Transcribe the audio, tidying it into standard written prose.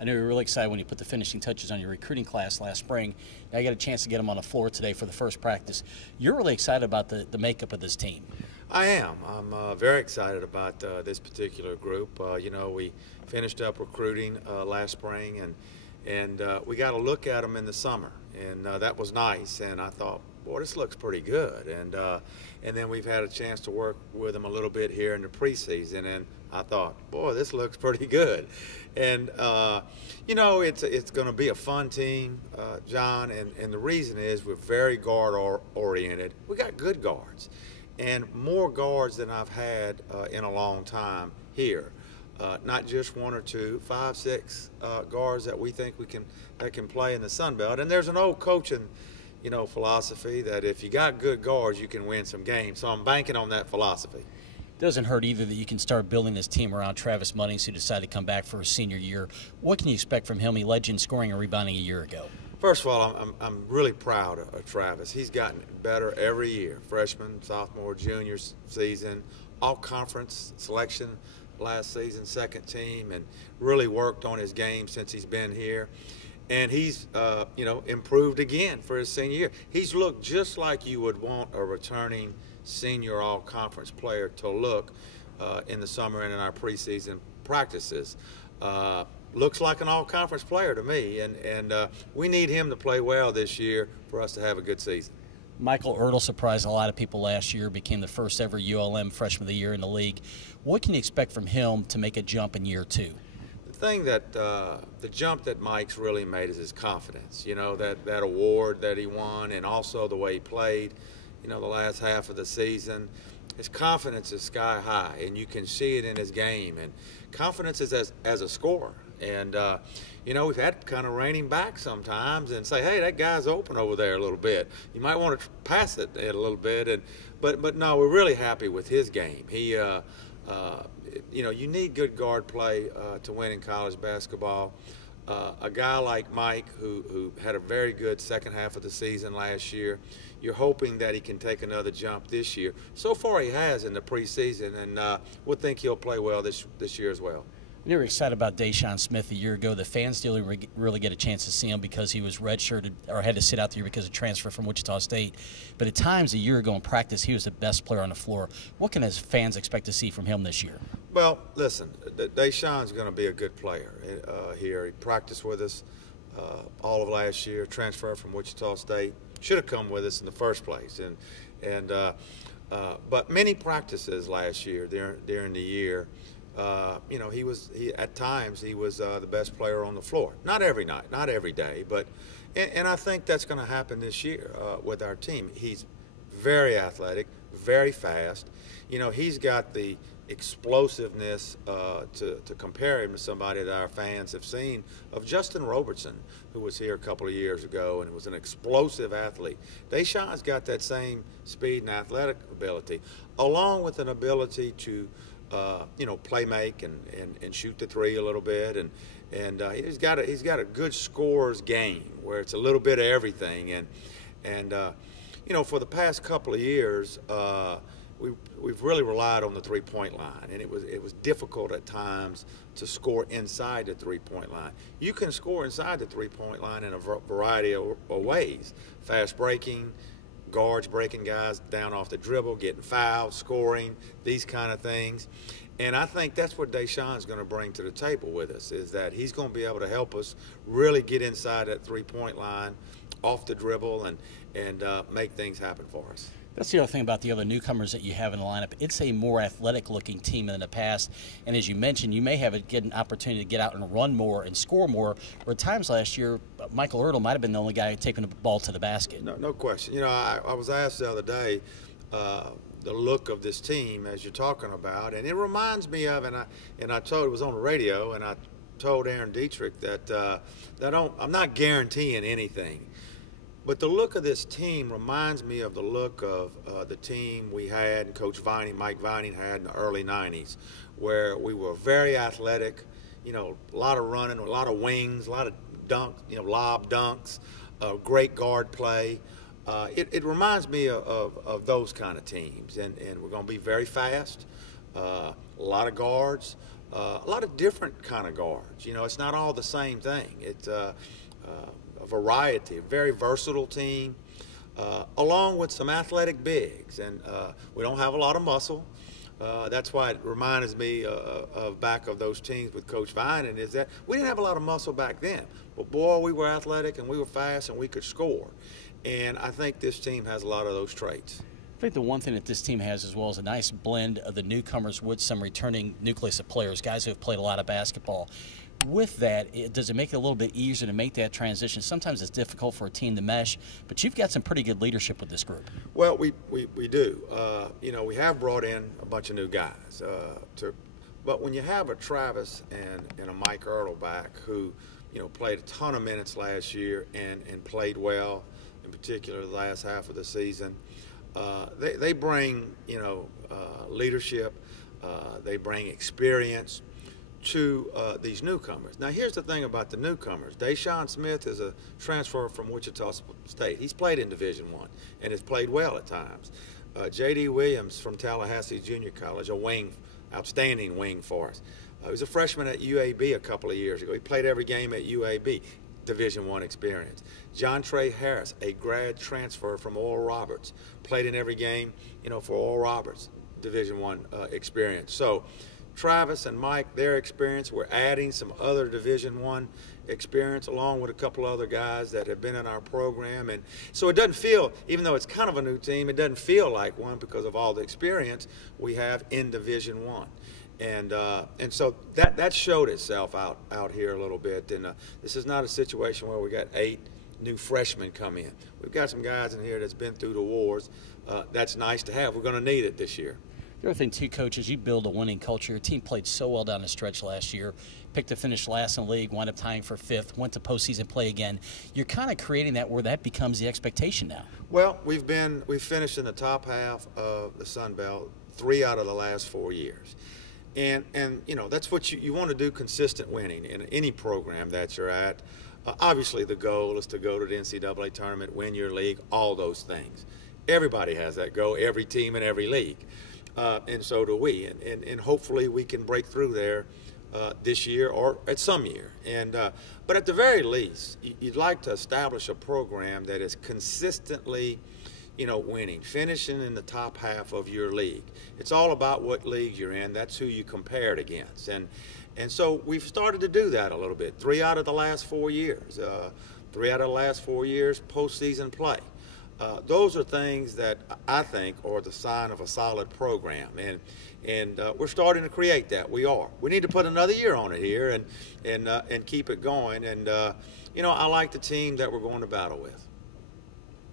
I know you were really excited when you put the finishing touches on your recruiting class last spring. Now you got a chance to get them on the floor today for the first practice. You're really excited about the makeup of this team. I am. I'm very excited about this particular group. You know, we finished up recruiting last spring, and we got a look at them in the summer, and that was nice. And I thought, boy, this looks pretty good. And then we've had a chance to work with them a little bit here in the preseason, and I thought, boy, this looks pretty good. And you know, it's going to be a fun team, John. And the reason is we're very guard oriented. We got good guards, and more guards than I've had in a long time here. Not just one or two, 5, 6 guards that we think that can play in the Sun Belt. And there's an old coaching, you know, philosophy that if you got good guards, you can win some games. So I'm banking on that philosophy. Doesn't hurt either that you can start building this team around Travis Monies, who decided to come back for his senior year. What can you expect from him? He led you in scoring and rebounding a year ago. First of all, I'm really proud of Travis. He's gotten better every year, freshman, sophomore, junior season, all-conference selection last season, second team, and really worked on his game since he's been here. And he's, you know, improved again for his senior year. He's looked just like you would want a returning senior all-conference player to look in the summer and in our preseason practices. Looks like an all-conference player to me, and we need him to play well this year for us to have a good season. Michael Ertl surprised a lot of people last year, became the first ever ULM Freshman of the Year in the league. What can you expect from him to make a jump in year 2? The thing that the jump that Mike's really made is his confidence. You know, that award that he won, and also the way he played, you know, the last half of the season. His confidence is sky high, and you can see it in his game. And confidence is as a scorer. And, you know, we've had to kind of rein him back sometimes and say, hey, that guy's open over there a little bit. You might want to pass it a little bit. But no, we're really happy with his game. He, you know, you need good guard play to win in college basketball. A guy like Mike, who had a very good second half of the season last year, you're hoping that he can take another jump this year. So far he has in the preseason, and we'll think he'll play well this year as well. You were excited about Deshaun Smith a year ago. The fans didn't really get a chance to see him because he was redshirted or had to sit out the year because of transfer from Wichita State. But at times a year ago in practice, he was the best player on the floor. What can his fans expect to see from him this year? Well, listen, Deshaun's going to be a good player here. He practiced with us all of last year, transferred from Wichita State. Should have come with us in the first place. But many practices last year during the year, you know, at times he was the best player on the floor. Not every night, not every day, but and I think that's going to happen this year with our team. He's very athletic, very fast. You know, he's got the explosiveness to compare him to somebody that our fans have seen of Justin Robertson, who was here a couple of years ago and was an explosive athlete. Deshaun's got that same speed and athletic ability, along with an ability to you know, play make and shoot the three a little bit, and he's got a good scorer's game where it's a little bit of everything, and you know, for the past couple of years we've really relied on the three-point line, and it was difficult at times to score inside the three-point line. You can score inside the three-point line in a variety of ways: fast breaking, guards breaking guys down off the dribble, getting fouled, scoring, these kind of things. And I think that's what Deshaun's going to bring to the table with us, is that he's going to be able to help us really get inside that three-point line, off the dribble, and make things happen for us. That's the other thing about the other newcomers that you have in the lineup. It's a more athletic-looking team than in the past. And as you mentioned, you may get an opportunity to get out and run more and score more. Where at times last year, Michael Ertl might have been the only guy taking the ball to the basket. No question. You know, I was asked the other day the look of this team as you're talking about, and it reminds me of, and I told, it was on the radio, and I told Aaron Dietrich that I'm not guaranteeing anything. But the look of this team reminds me of the look of the team we had, and Coach Mike Vining had in the early 90s, where we were very athletic, you know, a lot of running, a lot of wings, a lot of dunks, you know, lob dunks, great guard play. It reminds me of those kind of teams, and we're going to be very fast, a lot of guards, a lot of different kind of guards. You know, it's not all the same thing. It's a variety, a very versatile team, along with some athletic bigs. And we don't have a lot of muscle. That's why it reminds me of back of those teams with Coach Vining, is that we didn't have a lot of muscle back then. But, boy, we were athletic and we were fast and we could score. And I think this team has a lot of those traits. I think the one thing that this team has as well is a nice blend of the newcomers with some returning nucleus of players, guys who have played a lot of basketball. With that, does it make it a little bit easier to make that transition? Sometimes it's difficult for a team to mesh, but you've got some pretty good leadership with this group. Well, we do. You know, we have brought in a bunch of new guys. But when you have a Travis and a Mike Ertelbach who, you know, played a ton of minutes last year and played well, in particular the last half of the season, they bring, you know, leadership, they bring experience to these newcomers. Now, here's the thing about the newcomers. Deshaun Smith is a transfer from Wichita State. He's played in Division I and has played well at times. J.D. Williams from Tallahassee Junior College, a wing, outstanding wing for us. He was a freshman at UAB a couple of years ago. He played every game at UAB. Division I experience. John Trey Harris, a grad transfer from Oral Roberts, played in every game, you know, for Oral Roberts, Division I experience. So Travis and Mike, their experience, we're adding some other Division I experience along with a couple other guys that have been in our program. And so it doesn't feel, even though it's kind of a new team, it doesn't feel like one because of all the experience we have in Division I. And so that showed itself out here a little bit. And this is not a situation where we got 8 new freshmen come in. We've got some guys in here that's been through the wars. That's nice to have. We're going to need it this year. The other thing, too, Coach, is you build a winning culture. Your team played so well down the stretch last year, picked to finish last in the league, wound up tying for 5th, went to postseason play again. You're kind of creating that where that becomes the expectation now. Well, we've finished in the top half of the Sun Belt 3 out of the last 4 years. And you know, that's what you want to do, consistent winning in any program that you're at. Obviously, the goal is to go to the NCAA tournament, win your league, all those things. Everybody has that goal, every team in every league. And so do we. And hopefully we can break through there this year or at some year. But at the very least, you'd like to establish a program that is consistently, you know, winning, finishing in the top half of your league. It's all about what league you're in. That's who you compare it against. And so we've started to do that a little bit. 3 out of the last 4 years. 3 out of the last 4 years, postseason play. Those are things that I think are the sign of a solid program. And we're starting to create that. We are. We need to put another year on it here and keep it going. And, you know, I like the team that we're going to battle with.